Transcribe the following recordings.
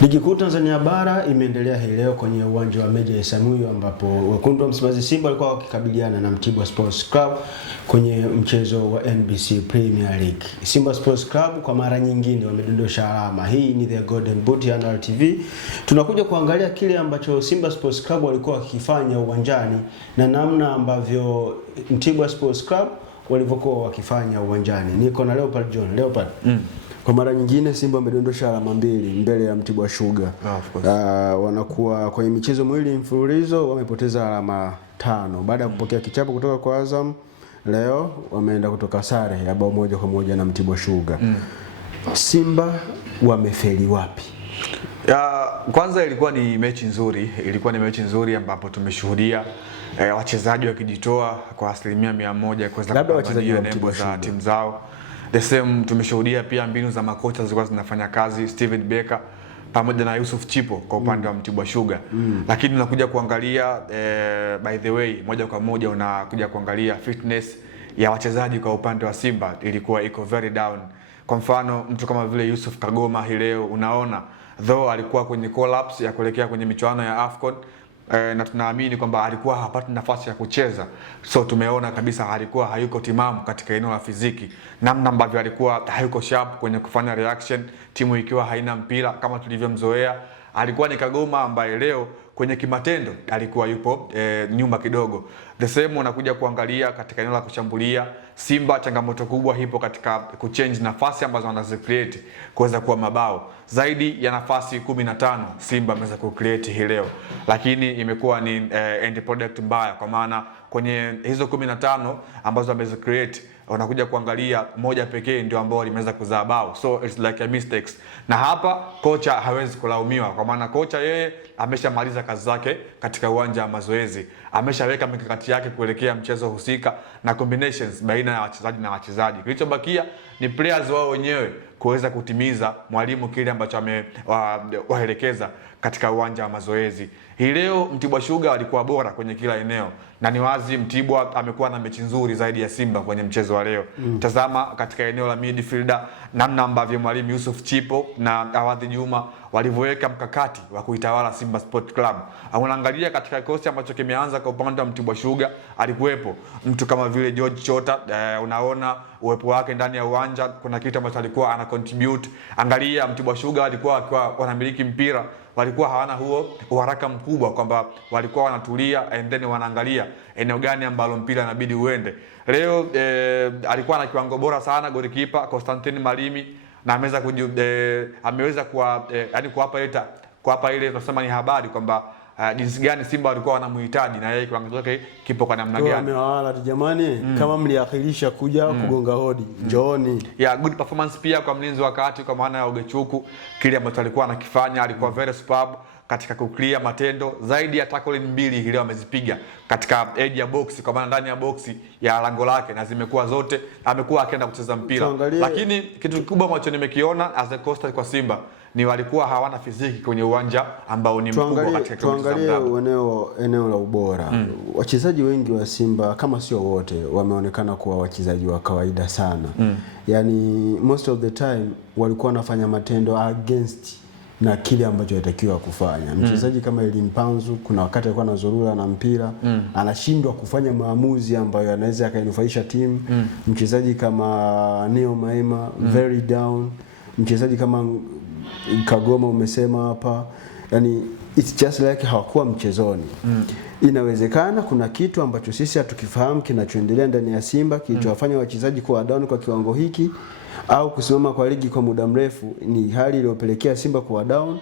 Ligi kuu Tanzania bara imeendelea hii leo kwenye uwanja wa Meja Isamuhyo ambapo wekundu wa Msimbazi Simba walikuwa wakikabiliana na Mtibwa Sports Club kwenye mchezo wa NBC Premier League. Simba Sports Club kwa mara nyingine wamedondosha alama. Hii ni The Golden Boot ya NR TV. Tunakuja kuangalia kile ambacho Simba Sports Club walikuwa wakifanya uwanjani na namna ambavyo Mtibwa Sports Club walivyokuwa wakifanya uwanjani. Niko na Leopard John. Leopard. Kwa mara nyingine Simba wamedondosha alama mbili mbele ya Mtibwa Sugar. Wanakuwa kwenye michezo miwili mfululizo wamepoteza alama 5 baada ya kupokea kichapo kutoka kwa Azam. Leo wameenda kutoka sare ya bao 1-1 na Mtibwa Sugar. Simba wamefeli wapi? Kwanza ilikuwa ni mechi nzuri, ambapo tumeshuhudia wachezaji wakijitoa kwa 100% kuweza kupambania nembo za timu zao. The same tumeshuhudia pia mbinu za makocha zilikuwa zinafanya kazi, Steven Becker pamoja na Yusuf Chipo kwa upande wa Mtibwa Sugar. Lakini unakuja kuangalia by the way moja kwa moja unakuja kuangalia fitness ya wachezaji kwa upande wa Simba ilikuwa iko very down. Kwa mfano mtu kama vile Yusuf Kagoma hii leo unaona though alikuwa kwenye collapse ya kuelekea kwenye michuano ya AFCON, na tunaamini kwamba alikuwa hapati nafasi ya kucheza. So tumeona kabisa alikuwa hayuko timamu katika eneo la fiziki. Namna ambavyo alikuwa hayuko sharp kwenye kufanya reaction timu ikiwa haina mpira kama tulivyomzoea. Alikuwa ni Kagoma ambaye leo kwenye kimatendo alikuwa yupo nyuma kidogo. The same unakuja kuangalia katika eneo la kushambulia, Simba changamoto kubwa ipo katika kuchange nafasi ambazo wanazicreate kuweza kuwa mabao. Zaidi ya nafasi 15 Simba ameweza kucreate hii leo. Lakini imekuwa ni end product mbaya kwa maana kwenye hizo 15 ambazo amezicreate unakuja kuangalia moja pekee ndio ambao limeweza kuzaa bao. So it's like a mistakes. Na hapa kocha hawezi kulaumiwa kwa maana kocha yeye ameshamaliza kazi zake katika uwanja wa mazoezi. Ameshaweka mikakati yake kuelekea mchezo husika na combinations baina ya wachezaji na wachezaji. Kilichobakia ni players wao wenyewe kuweza kutimiza mwalimu kile ambacho amewaelekeza katika uwanja wa mazoezi. Hii leo Mtibwa Sugar walikuwa bora kwenye kila eneo na ni wazi Mtibwa amekuwa na mechi nzuri zaidi ya Simba kwenye mchezo wa leo. Tazama katika eneo la midfielder namna ambavyo mwalimu Yusuf Chipo na Awadhi Juma walivyoweka mkakati wa kuitawala Simba Sport Club. Unaangalia katika kikosi ambacho kimeanza kwa upande wa Mtibwa Sugar alikuwepo mtu kama vile George Chota, unaona uwepo wake ndani ya uwanja kuna kitu ambacho alikuwa ana contribute. Angalia Mtibwa Sugar walikuwa wanamiliki mpira, walikuwa hawana huo uharaka mkubwa kwamba walikuwa wanatulia and then wanaangalia eneo gani ambalo mpira inabidi uende. Leo alikuwa na kiwango bora sana goalkeeper Constantine Malimi na ameweza kuwapa ile tunasema ni habari kwamba jinsi gani Simba walikuwa wanamhitaji na yeye kiwango chake kipo kwa namna gani. Wamewala jamani, kama mliakhirisha kuja kugonga hodi njooni. Good performance pia kwa mlinzi wa kati kwa maana ya Ogechuku, kile ambacho alikuwa anakifanya alikuwa very superb katika kuclear matendo. Zaidi ya tackle 2 leo amezipiga katika edge ya box kwa maana ndani ya box ya lango lake na zimekuwa zote amekuwa akienda kucheza mpira. Lakini kitu kikubwa ambacho nimekiona as a costa kwa Simba ni walikuwa hawana fiziki kwenye uwanja ambao ni mkubwa katika tuangalie eneo la ubora. Wachezaji wengi wa Simba kama sio wote wameonekana kuwa wachezaji wa kawaida sana. Yani most of the time walikuwa wanafanya matendo against na kile ambacho yatakiwa kufanya. Mchezaji kama Elimpanzu kuna wakati alikuwa anazurura na mpira, anashindwa kufanya maamuzi ambayo yanaweza yakainufaisha timu. Mchezaji kama Neo Maema very down. Mchezaji kama Kagoma umesema hapa, yani it's just like hawakuwa mchezoni. Inawezekana kuna kitu ambacho sisi hatukifahamu kinachoendelea ndani ya Simba kilichowafanya wachezaji kuwa down kwa kiwango hiki au kusimama kwa ligi kwa muda mrefu. Ni hali iliyopelekea Simba kuwa down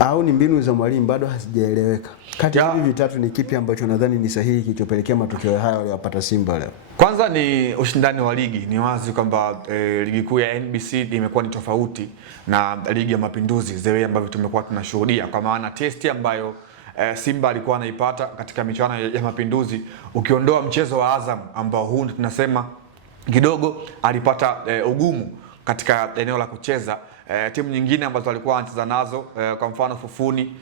au ni mbinu za mwalimu bado hazijaeleweka. Kati ya hivi vitatu ni kipi ambacho nadhani ni sahihi kilichopelekea matokeo haya waliyopata Simba leo? Kwanza ni ushindani wa ligi. Ni wazi kwamba ligi kuu ya NBC imekuwa ni tofauti na ligi ya Mapinduzi zewe ambavyo tumekuwa tunashuhudia, kwa maana testi ambayo Simba alikuwa anaipata katika michuano ya Mapinduzi, ukiondoa mchezo wa Azam ambao huu tunasema kidogo alipata ugumu katika eneo la kucheza, timu nyingine ambazo walikuwa wanacheza nazo kwa mfano Fufuni,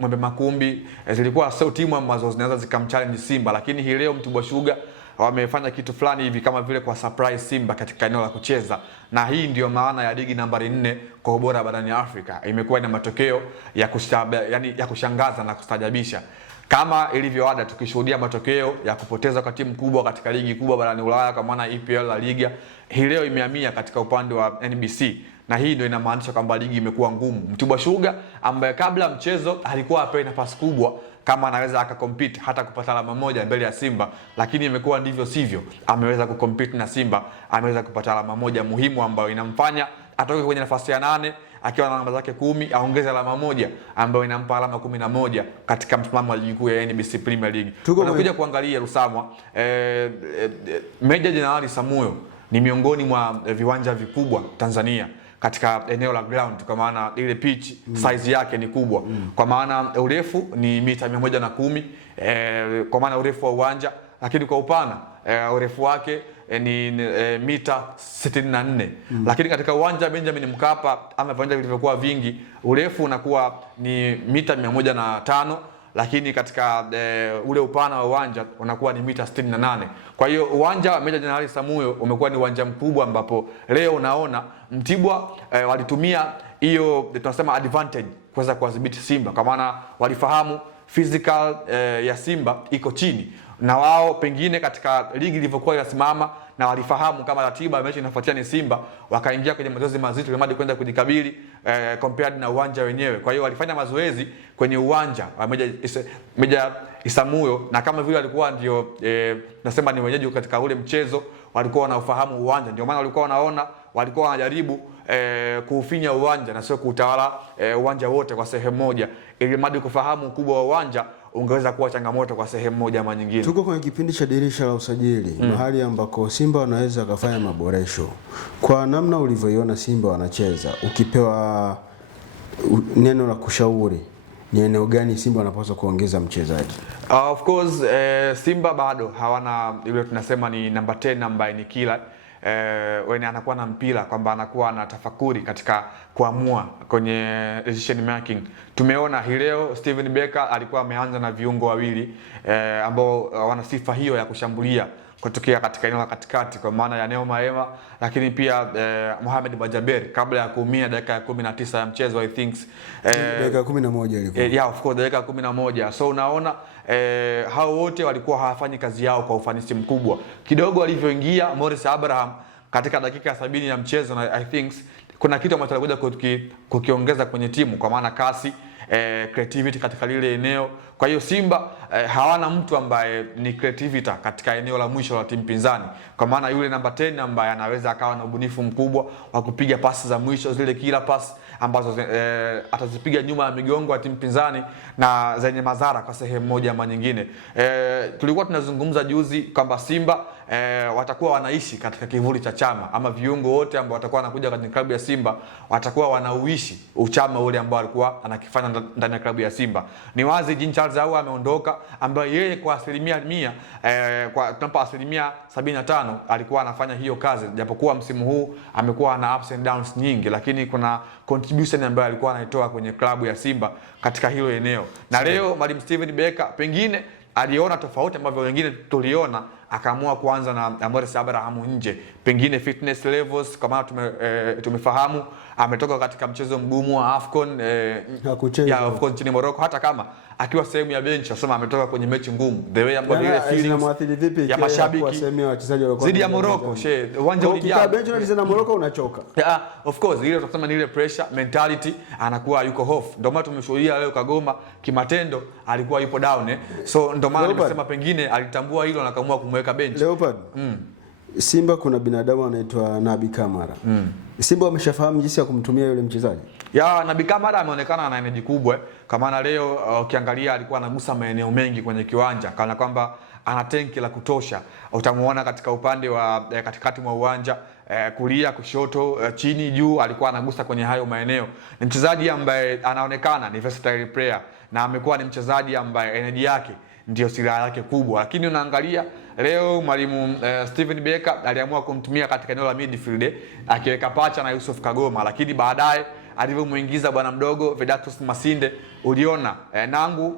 Mwembe Makumbi, zilikuwa sio timu ambazo zinaweza zikamchallenge Simba. Lakini hii leo Mtibwa Sugar wamefanya kitu fulani hivi kama vile kwa surprise Simba katika eneo la kucheza, na hii ndio maana ya ligi nambari 4 kwa ubora barani Afrika. Imekuwa na matokeo ya kushangaza na kustajabisha. Kama ilivyo ada, tukishuhudia matokeo ya kupoteza kwa timu kubwa katika ligi kubwa barani Ulaya kwa maana EPL, La Liga, hii leo imehamia katika upande wa NBC, na hii ndio inamaanisha kwamba ligi imekuwa ngumu. Mtibwa Sugar ambaye kabla mchezo alikuwa apewe nafasi kubwa kama anaweza akakompete hata kupata alama moja mbele ya Simba, lakini imekuwa ndivyo sivyo. Ameweza kukompete na Simba, ameweza kupata alama moja muhimu ambayo inamfanya atoke kwenye nafasi ya 8 akiwa na alama zake 10, aongeze alama moja ambayo inampa alama 11 katika msimamo wa ligi kuu ya NBC Premier League. Tunakuja kuangalia Rusamwa, Meja Jenerali Samuyo ni miongoni mwa viwanja vikubwa Tanzania katika eneo la ground, kwa maana ile pitch size yake ni kubwa, kwa maana urefu ni mita 110 kwa maana urefu wa uwanja, lakini kwa upana urefu wake ni mita 64. Lakini katika uwanja Benjamin Mkapa ama viwanja vilivyokuwa vingi, urefu unakuwa ni mita 105, lakini katika ule upana wa uwanja unakuwa ni mita 68. Kwa hiyo uwanja wa Meja Jenerali Samuyo umekuwa ni uwanja mkubwa, ambapo leo unaona Mtibwa walitumia hiyo tunasema advantage kuweza kuwadhibiti Simba, kwa maana walifahamu physical ya Simba iko chini, na wao pengine katika ligi ilivyokuwa inasimama, na walifahamu kama ratiba ya mechi inafuatia ni Simba, wakaingia kwenye mazoezi mazito ili kwenda kujikabili compared na uwanja wenyewe. Kwa hiyo walifanya mazoezi kwenye uwanja wa Meja Isamuyo, na kama vile walikuwa ndio nasema ni wenyeji katika ule mchezo, walikuwa wanafahamu uwanja, ndio maana walikuwa wanaona, walikuwa wanajaribu kuufinya uwanja na sio kuutawala uwanja wote kwa sehemu moja, ili mradi kufahamu ukubwa wa uwanja ungeweza kuwa changamoto kwa sehemu moja ama nyingine. Tuko kwenye kipindi cha dirisha la usajili, mahali ambako Simba wanaweza kufanya maboresho. Kwa namna ulivyoiona Simba wanacheza, ukipewa neno la kushauri, ni eneo gani Simba wanapaswa kuongeza mchezaji? Of course Simba bado hawana ile tunasema ni number 10 ambaye ni kila wene anakuwa na mpira, kwamba anakuwa na tafakuri katika kuamua kwenye decision making. Tumeona hii leo Steven Becker alikuwa ameanza na viungo wawili ambao wana sifa hiyo ya kushambulia kutokea katika eneo la katikati, kwa maana ya Neo Maema, lakini pia Mohamed Bajaber kabla ya kuumia dakika ya 19 ya mchezo, I think dakika 11 ilikuwa yeah, of course dakika 11. So unaona hao wote walikuwa hawafanyi kazi yao kwa ufanisi mkubwa. Kidogo alivyoingia Morris Abraham katika dakika ya 70 ya mchezo, na I think kuna kitu ambacho alikuja kukiongeza kwenye timu, kwa maana kasi, creativity katika lile eneo. Kwa hiyo Simba hawana mtu ambaye ni creativity katika eneo la mwisho la timu pinzani, kwa maana yule namba 10 ambaye anaweza akawa na ubunifu mkubwa wa kupiga pasi za mwisho, zile kila pasi ambazo atazipiga nyuma ya migongo ya timu pinzani na zenye madhara kwa sehemu moja ama nyingine. Tulikuwa tunazungumza juzi kwamba Simba watakuwa wanaishi katika kivuli cha chama, ama viungo wote ambao watakuwa wanakuja katika klabu ya Simba watakuwa wanauishi uchama ule ambao alikuwa anakifanya ndani ya klabu ya Simba. Ni wazi Jean Charles Ahoua ameondoka, ambaye yeye kwa 100% kwa tunapa 75% alikuwa anafanya hiyo kazi, japokuwa msimu huu amekuwa na ups and downs nyingi, lakini kuna contribution ambayo alikuwa anaitoa kwenye klabu ya Simba katika hilo eneo. Na leo Mwalimu Steven Becker pengine aliona tofauti ambavyo wengine tuliona, akaamua kuanza na Morris Abraham nje, pengine fitness levels, kwa maana tumefahamu ametoka katika mchezo mgumu wa AFCON ya of course nchini Morocco, hata kama akiwa sehemu ya bench asema ametoka kwenye mechi ngumu, the way ambayo ile feeling ya mashabiki kwa sehemu ya wachezaji walikuwa zidi ya Morocco, uwanja ulijaa bench na Morocco unachoka. Yeah, of course ile tunasema ni ile pressure mentality, anakuwa yuko hofu. Ndio maana tumeshuhudia leo Kagoma kimatendo alikuwa yupo down so ndio maana nimesema pengine alitambua hilo na akaamua kumweka bench. Leopard, Simba kuna binadamu anaitwa Nabi Kamara. Simba wameshafahamu jinsi ya kumtumia yule mchezaji. Ya Nabi Kamara ameonekana ana energy kubwa, kwa maana leo ukiangalia alikuwa anagusa maeneo mengi kwenye kiwanja, kana kwamba ana tenki la kutosha. Utamuona katika upande wa katikati mwa uwanja, kulia, kushoto, chini, juu, alikuwa anagusa kwenye hayo maeneo. Ni mchezaji ambaye anaonekana ni versatile player, na amekuwa ni mchezaji ambaye energy yake ndio silaha yake kubwa. Lakini unaangalia leo Mwalimu Steven Becker aliamua kumtumia katika eneo la midfield, akiweka pacha na Yusuf Kagoma, lakini baadaye alivyomuingiza bwana mdogo Vedatus Masinde, uliona Nangu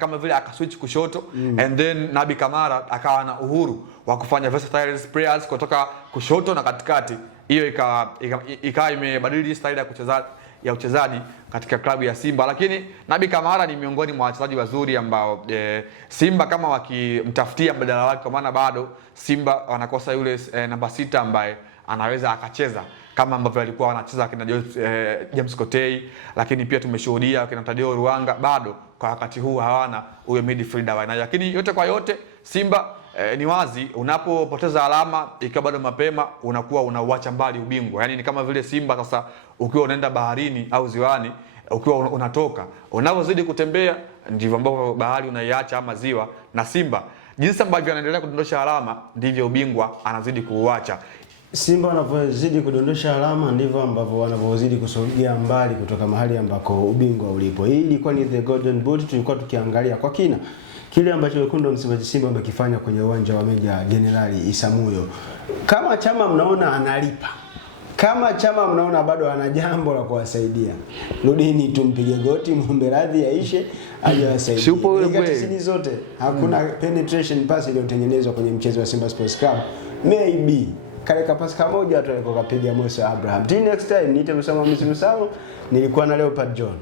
kama vile akaswitch kushoto and then Nabi Kamara akawa na uhuru wa kufanya versatile players kutoka kushoto na katikati. Hiyo ikawa imebadili style ya uchezaji katika klabu ya Simba. Lakini Nabi Kamara ni miongoni mwa wachezaji wazuri ambao Simba kama wakimtafutia mbadala wake, kwa maana bado Simba wanakosa yule namba 6 ambaye anaweza akacheza kama ambavyo alikuwa wanacheza kina James Kotei, lakini pia tumeshuhudia kina Tadeo Ruanga, bado kwa wakati huu hawana huyo midfielder wa. Lakini yote kwa yote Simba ni wazi unapopoteza alama ikiwa bado mapema unakuwa unauacha mbali ubingwa. Yaani ni kama vile Simba sasa ukiwa unaenda baharini au ziwani, ukiwa unatoka, unapozidi kutembea ndivyo ambavyo bahari unaiacha ama ziwa, na Simba jinsi ambavyo anaendelea kudondosha alama ndivyo ubingwa anazidi kuuacha. Simba wanapozidi kudondosha alama ndivyo ambavyo wanapozidi kusogea mbali kutoka mahali ambako ubingwa ulipo. Hii ilikuwa ni The Golden Boot, tulikuwa tukiangalia kwa kina kile ambacho wekundu wa Msimbazi Simba wamekifanya kwenye uwanja wa Meja Jenerali Isamuhyo. Kama chama mnaona analipa, kama chama mnaona bado ana jambo la kuwasaidia, rudini tumpige goti, muombe radhi yaishe, aje wasaidie. Sipo yule kweli zote. Hakuna penetration pass iliyotengenezwa kwenye mchezo wa Simba Sports Club. Maybe kale kapasi kamoja tu alikokapiga Musa Abraham. Till next time, niite Msamo Msimu, nilikuwa na Leopard John.